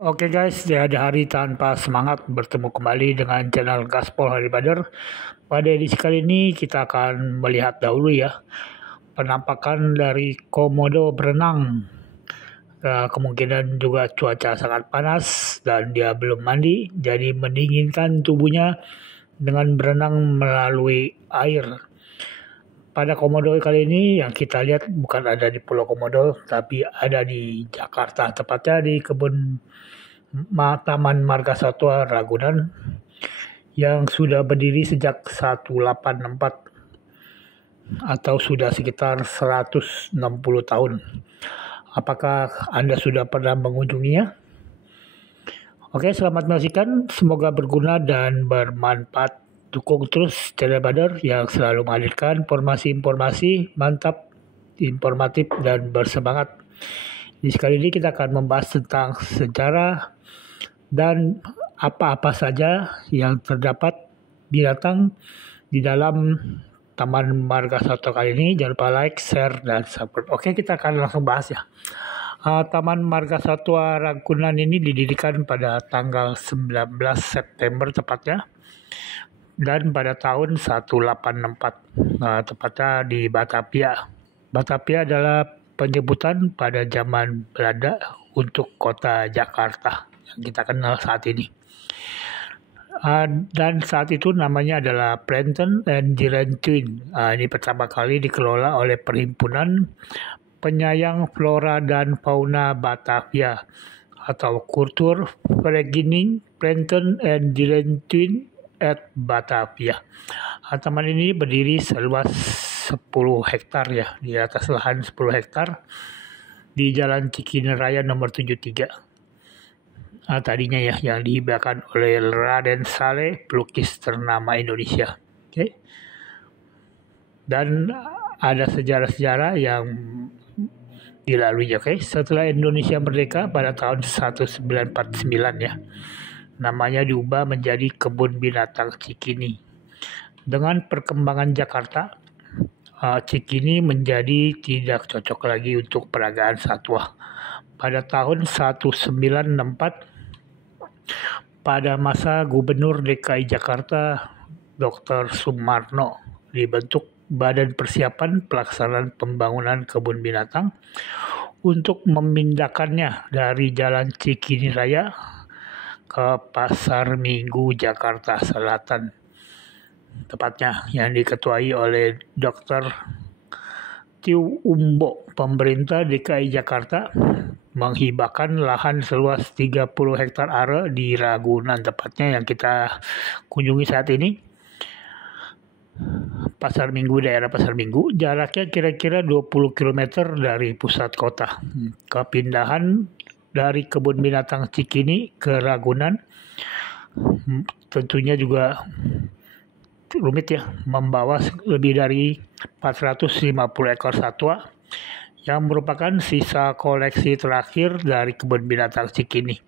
Oke guys, di hari tanpa semangat bertemu kembali dengan channel Gaspol Hari Badar. Pada edisi kali ini kita akan melihat dahulu ya penampakan dari komodo berenang. Kemungkinan juga cuaca sangat panas dan dia belum mandi, jadi mendinginkan tubuhnya dengan berenang melalui air. Pada komodo kali ini yang kita lihat bukan ada di Pulau Komodo, tapi ada di Jakarta, tepatnya di Taman Marga Satwa Ragunan yang sudah berdiri sejak 184 atau sudah sekitar 160 tahun. Apakah Anda sudah pernah mengunjunginya? Oke, selamat menyaksikan. Semoga berguna dan bermanfaat. Dukung terus channel Badar yang selalu menghadirkan informasi-informasi mantap, informatif, dan bersemangat. Di sekali ini kita akan membahas tentang sejarah dan apa-apa saja yang terdapat binatang di dalam Taman Marga Satwa kali ini. Jangan lupa like, share, dan subscribe. Oke, kita akan langsung bahas ya. Taman Marga Satwa Ragunan ini didirikan pada tanggal 19 September tepatnya, dan pada tahun 1864, tepatnya di Batavia. Batavia adalah penyebutan pada zaman Belanda untuk kota Jakarta yang kita kenal saat ini. Dan saat itu namanya adalah Planten and Dierentuin. Ini pertama kali dikelola oleh Perhimpunan Penyayang Flora dan Fauna Batavia atau Kulturvereniging Planten and Dierentuin at Batavia. Taman ini berdiri seluas 10 hektar ya, di atas lahan 10 hektar di Jalan Cikini Raya nomor 73. Tadinya ya yang dihibahkan oleh Raden Saleh, pelukis ternama Indonesia. Oke. Dan ada sejarah-sejarah yang dilalui. Oke. Setelah Indonesia merdeka pada tahun 1949 ya, namanya diubah menjadi Kebun Binatang Cikini. Dengan perkembangan Jakarta, Cikini menjadi tidak cocok lagi untuk peragaan satwa. Pada tahun 1964, pada masa Gubernur DKI Jakarta Dr. Sumarno, dibentuk Badan Persiapan Pelaksanaan Pembangunan Kebun Binatang untuk memindahkannya dari Jalan Cikini Raya ke Pasar Minggu Jakarta Selatan, tepatnya yang diketuai oleh Dr. Tiu Umbo. Pemerintah DKI Jakarta menghibahkan lahan seluas 30 hektar are di Ragunan, tepatnya yang kita kunjungi saat ini. Pasar Minggu, daerah Pasar Minggu, jaraknya kira-kira 20 km dari pusat kota. Kepindahan dari Kebun Binatang Cikini ke Ragunan tentunya juga rumit ya, membawa lebih dari 450 ekor satwa yang merupakan sisa koleksi terakhir dari Kebun Binatang Cikini.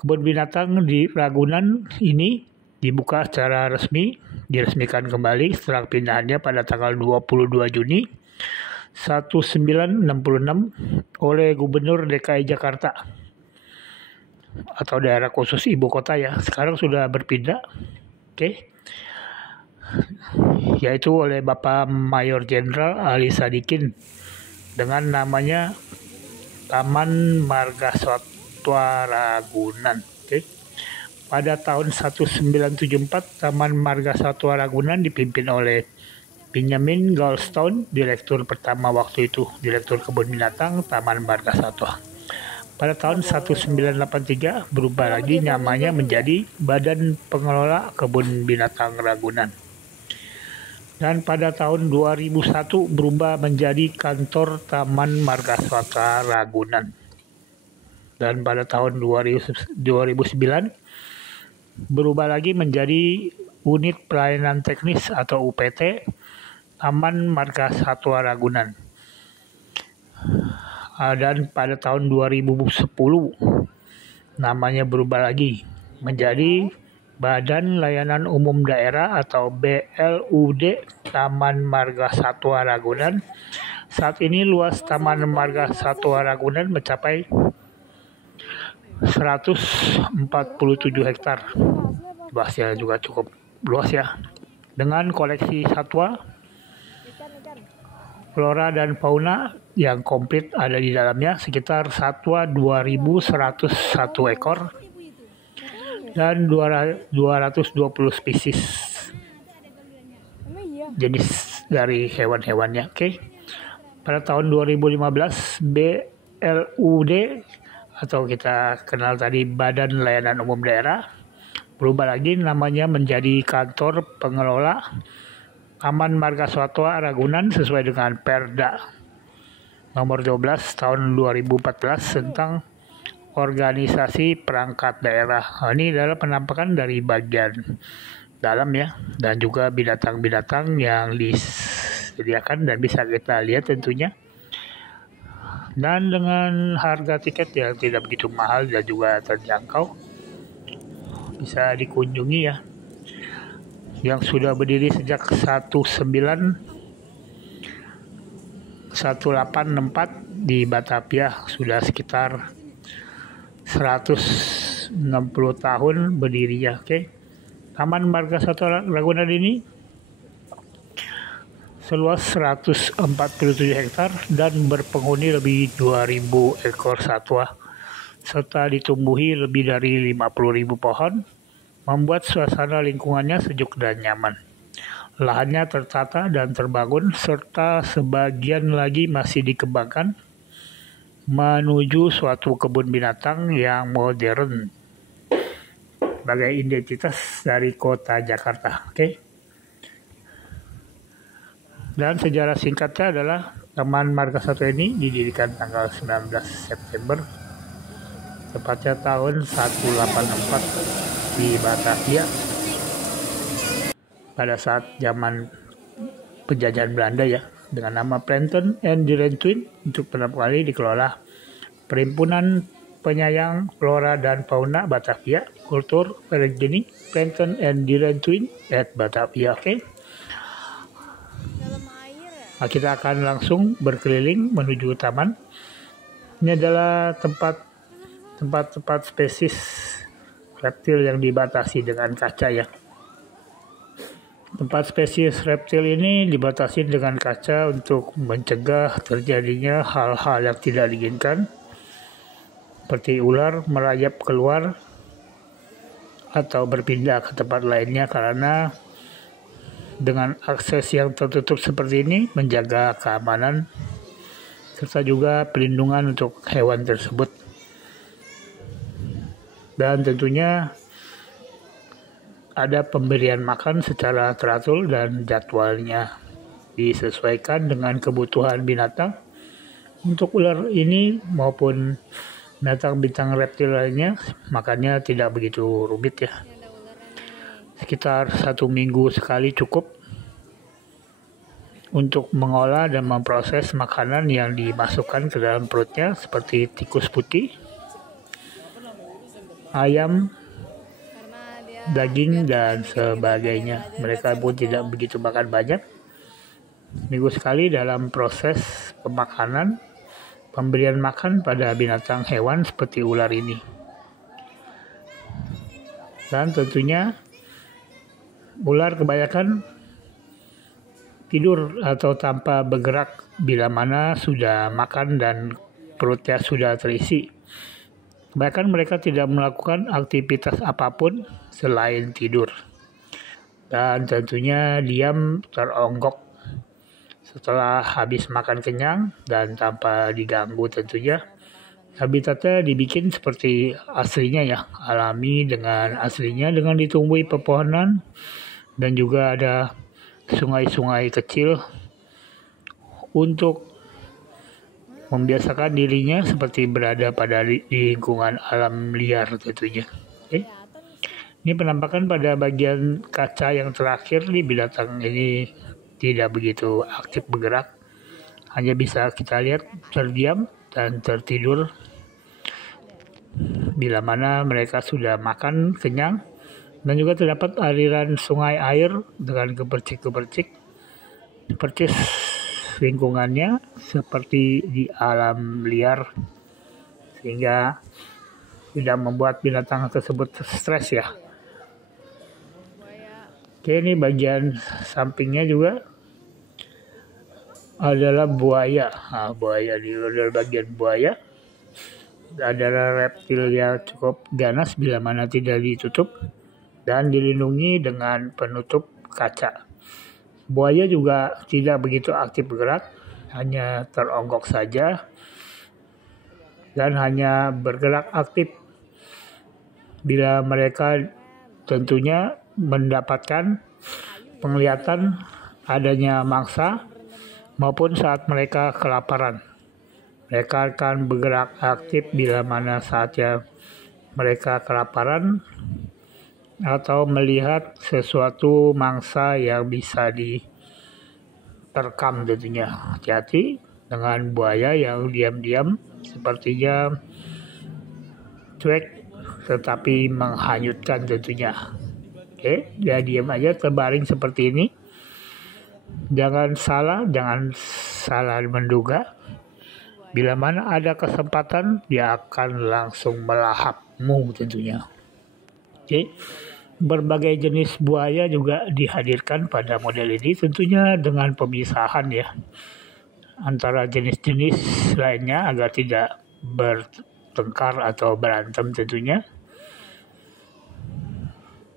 Kebun binatang di Ragunan ini dibuka secara resmi, diresmikan kembali setelah pindahannya pada tanggal 22 Juni 1966 oleh Gubernur DKI Jakarta atau daerah khusus ibu kota ya. Sekarang sudah berpindah, yaitu oleh Bapak Mayor Jenderal Ali Sadikin dengan namanya Taman Marga Satwa Ragunan. Pada tahun 1974, Taman Marga Satwa Ragunan dipimpin oleh Benjamin Goldstone, direktur pertama waktu itu, direktur kebun binatang Taman Marga Satwa. Pada tahun 1983 berubah lagi namanya menjadi Badan Pengelola Kebun Binatang Ragunan. Dan pada tahun 2001 berubah menjadi Kantor Taman Marga Satwa Ragunan. Dan pada tahun 2009 berubah lagi menjadi Unit Pelayanan Teknis atau UPT Taman Marga Satwa Ragunan. Dan pada tahun 2010 namanya berubah lagi menjadi Badan Layanan Umum Daerah atau BLUD Taman Marga Satwa Ragunan. Saat ini luas Taman Marga Satwa Ragunan mencapai 147 hektar. Luasnya juga cukup luas ya. Dengan koleksi satwa, flora dan fauna yang komplit ada di dalamnya, sekitar satwa 2.101 ekor dan 220 spesies jenis dari hewan-hewannya. Oke. Pada tahun 2015 BLUD atau kita kenal tadi Badan Layanan Umum Daerah berubah lagi namanya menjadi Kantor Pengelola Taman Marga Satwa Ragunan sesuai dengan Perda nomor 12 tahun 2014 tentang organisasi perangkat daerah. Ini adalah penampakan dari bagian dalam ya, dan juga binatang-binatang yang disediakan dan bisa kita lihat tentunya. Dan dengan harga tiket yang tidak begitu mahal dan juga terjangkau, bisa dikunjungi ya. Yang sudah berdiri sejak 1864 di Batavia, sudah sekitar 160 tahun berdirinya. Oke. Taman Marga Satwa Ragunan ini seluas 147 hektar dan berpenghuni lebih 2.000 ekor satwa serta ditumbuhi lebih dari 50.000 pohon, membuat suasana lingkungannya sejuk dan nyaman. Lahannya tertata dan terbangun serta sebagian lagi masih dikembangkan menuju suatu kebun binatang yang modern sebagai identitas dari kota Jakarta. Oke. Dan sejarah singkatnya adalah Taman Marga Satwa ini didirikan tanggal 19 September tepatnya tahun 184 di Batavia pada saat zaman penjajahan Belanda ya, dengan nama Planten and Dierentuin. Untuk pertama kali dikelola Perhimpunan Penyayang Flora dan Fauna Batavia, Kultur Vereniging Planten and Dierentuin at Batavia. Oke. Nah, kita akan langsung berkeliling menuju taman. Ini adalah tempat spesies reptil yang dibatasi dengan kaca ya. Tempat spesies reptil ini dibatasi dengan kaca untuk mencegah terjadinya hal-hal yang tidak diinginkan, seperti ular merayap keluar atau berpindah ke tempat lainnya, karena dengan akses yang tertutup seperti ini menjaga keamanan serta juga perlindungan untuk hewan tersebut. Dan tentunya ada pemberian makan secara teratur dan jadwalnya disesuaikan dengan kebutuhan binatang. Untuk ular ini maupun binatang-binatang reptil lainnya makannya tidak begitu rumit ya. Sekitar 1 minggu sekali cukup untuk mengolah dan memproses makanan yang dimasukkan ke dalam perutnya, seperti tikus putih, ayam, daging, dan sebagainya. Mereka pun tidak begitu makan banyak. Minggu sekali dalam proses pemakanan, pemberian makan pada binatang hewan seperti ular ini. Dan tentunya ular kebanyakan tidur atau tanpa bergerak bila mana sudah makan dan perutnya sudah terisi. Kebanyakan mereka tidak melakukan aktivitas apapun selain tidur. Dan tentunya diam teronggok setelah habis makan kenyang dan tanpa diganggu tentunya. Habitatnya dibikin seperti aslinya ya, alami dengan aslinya, dengan ditumbuhi pepohonan dan juga ada sungai-sungai kecil untuk membiasakan dirinya seperti berada pada lingkungan alam liar tentunya. Oke. Ini penampakan pada bagian kaca yang terakhir nih, binatang ini tidak begitu aktif bergerak, hanya bisa kita lihat terdiam dan tertidur bila mana mereka sudah makan kenyang. Dan juga terdapat aliran sungai air dengan gepercik-gepercik percis lingkungannya seperti di alam liar, sehingga tidak membuat binatang tersebut stres ya. Oke, ini bagian sampingnya juga adalah buaya. Nah, buaya di bagian buaya adalah reptil yang cukup ganas bila mana tidak ditutup dan dilindungi dengan penutup kaca. Buaya juga tidak begitu aktif bergerak, hanya teronggok saja dan hanya bergerak aktif bila mereka tentunya mendapatkan penglihatan adanya mangsa maupun saat mereka kelaparan. Mereka akan bergerak aktif bila mana saatnya mereka kelaparan atau melihat sesuatu mangsa yang bisa diterkam tentunya. Hati-hati dengan buaya yang diam-diam sepertinya cuek tetapi menghanyutkan tentunya. Oke, dia diam aja terbaring seperti ini. Jangan salah menduga. Bila mana ada kesempatan, dia akan langsung melahapmu tentunya. Oke, berbagai jenis buaya juga dihadirkan pada model ini, tentunya dengan pemisahan ya antara jenis-jenis lainnya agar tidak bertengkar atau berantem tentunya.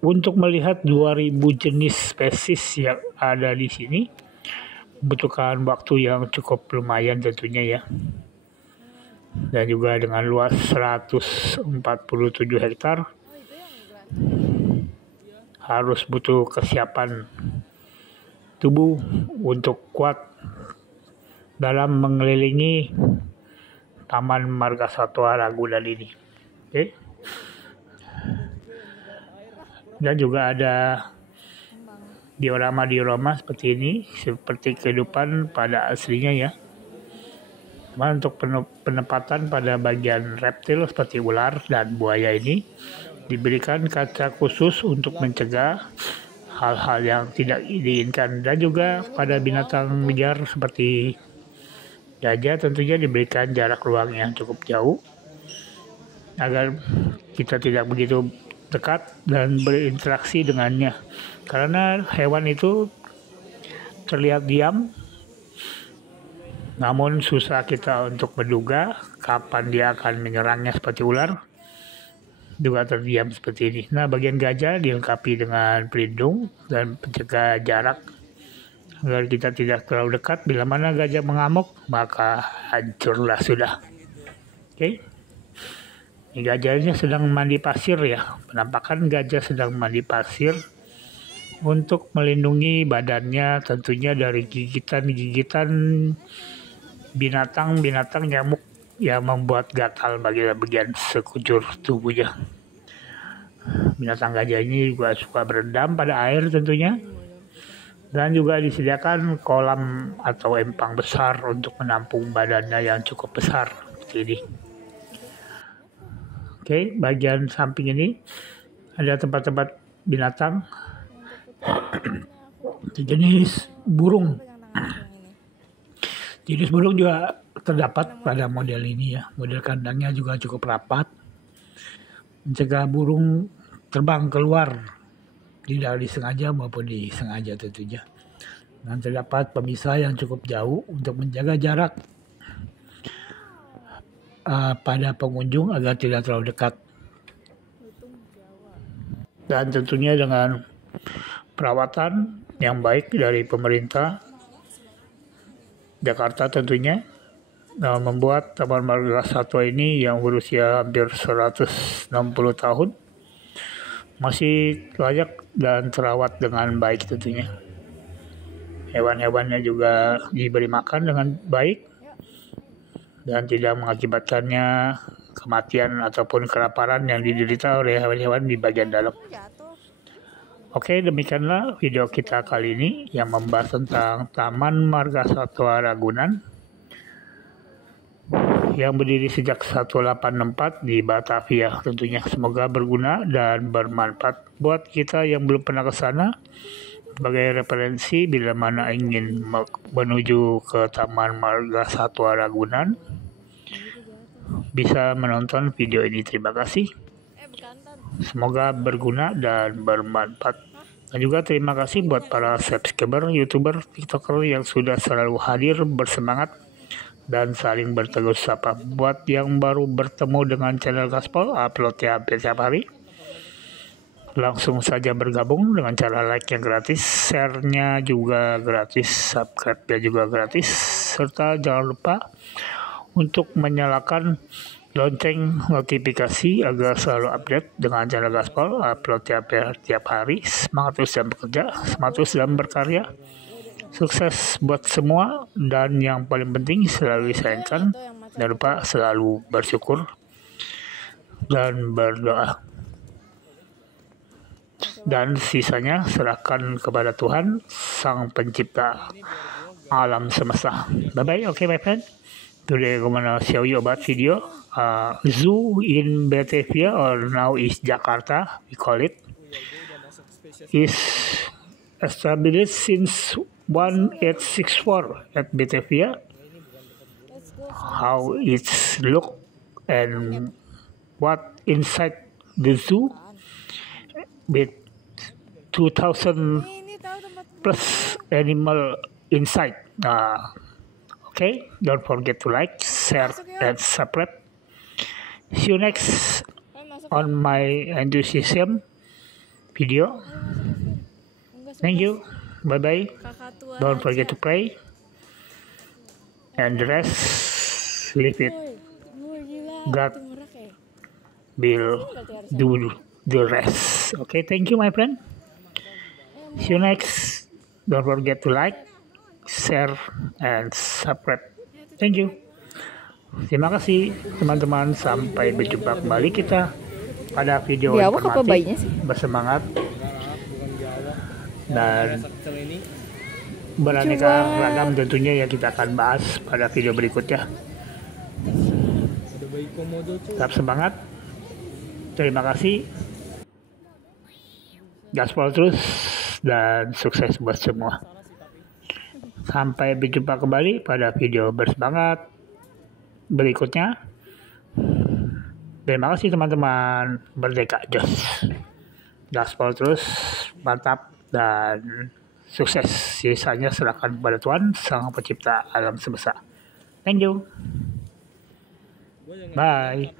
Untuk melihat 2000 jenis spesies yang ada di sini, membutuhkan waktu yang cukup lumayan tentunya ya. Dan juga dengan luas 147 hektar, harus butuh kesiapan tubuh untuk kuat dalam mengelilingi Taman Marga Satwa Ragunan ini. Oke. Dan juga ada diorama seperti ini, seperti kehidupan pada aslinya ya. Cuma untuk penempatan pada bagian reptil seperti ular dan buaya ini diberikan kaca khusus untuk mencegah hal-hal yang tidak diinginkan. Dan juga pada binatang liar seperti gajah tentunya diberikan jarak ruang yang cukup jauh agar kita tidak begitu dekat dan berinteraksi dengannya. Karena hewan itu terlihat diam, namun susah kita untuk menduga kapan dia akan menyerangnya seperti ular, juga terdiam seperti ini. Nah, bagian gajah dilengkapi dengan pelindung dan penjaga jarak agar kita tidak terlalu dekat. Bila mana gajah mengamuk, maka hancurlah sudah. Oke. Ini gajahnya sedang mandi pasir ya. Penampakan gajah sedang mandi pasir untuk melindungi badannya tentunya dari gigitan-gigitan binatang nyamuk yang membuat gatal bagian sekujur tubuhnya. Binatang gajah ini juga suka berendam pada air tentunya. Dan juga disediakan kolam atau empang besar untuk menampung badannya yang cukup besar seperti ini. Oke, bagian samping ini ada tempat-tempat binatang jenis burung. Jenis burung juga terdapat pada model ini ya. Model kandangnya juga cukup rapat, mencegah burung terbang keluar, tidak disengaja maupun disengaja tentunya. Dan terdapat pemisah yang cukup jauh untuk menjaga jarak pada pengunjung agar tidak terlalu dekat. Dan tentunya dengan perawatan yang baik dari pemerintah Jakarta tentunya membuat Taman Marga Satwa ini yang berusia hampir 160 tahun masih layak dan terawat dengan baik tentunya. Hewan-hewannya juga diberi makan dengan baik dan tidak mengakibatkannya kematian ataupun kelaparan yang diderita oleh hewan-hewan di bagian dalam. Oke, demikianlah video kita kali ini yang membahas tentang Taman Marga Satwa Ragunan yang berdiri sejak 1864 di Batavia. Tentunya semoga berguna dan bermanfaat buat kita yang belum pernah ke sana sebagai referensi bila mana ingin menuju ke Taman Marga Satwa Ragunan. bisa menonton video ini. Terima kasih. Semoga berguna dan bermanfaat. Dan juga terima kasih buat para subscriber, YouTuber, TikToker yang sudah selalu hadir bersemangat dan saling bertegur sapa. Buat yang baru bertemu dengan channel Gaspol, uploadnya hampir tiap hari. Langsung saja bergabung dengan cara like yang gratis, share-nya juga gratis, subscribe-nya juga gratis, serta jangan lupa untuk menyalakan lonceng notifikasi agar selalu update dengan channel Gaspol, upload tiap hari. Semangat terus dalam bekerja, semangat terus dalam berkarya. Sukses buat semua, dan yang paling penting selalu disayangkan. Jangan lupa selalu bersyukur dan berdoa. Dan sisanya serahkan kepada Tuhan, Sang Pencipta alam semesta. Bye-bye, okay my friend? Today I'm gonna show you about video. Zoo in Batavia, or now is Jakarta, we call it, is established since 1864 at Batavia. How it's look and what inside the zoo with 2,000 plus animal inside. Okay, don't forget to like, share, and subscribe. See you next on my enthusiasm video. Thank you. Bye bye. Don't forget to pray, and the rest, leave it. God will do the rest. Okay, thank you my friend. See you next. Don't forget to like, share, and subscribe. Thank you. Terima kasih teman-teman. Sampai berjumpa kembali kita pada video informatif. Bersemangat dan beraneka ragam tentunya yang kita akan bahas pada video berikutnya. Tetap semangat. Terima kasih. Gaspol terus dan sukses buat semua. Sampai berjumpa kembali pada video bersemangat berikutnya. Terima kasih teman-teman. Merdeka Jos. Gaspol terus, mantap dan sukses. Sisanya serahkan kepada Tuhan, Sang Pencipta alam semesta. Thank you. Bye.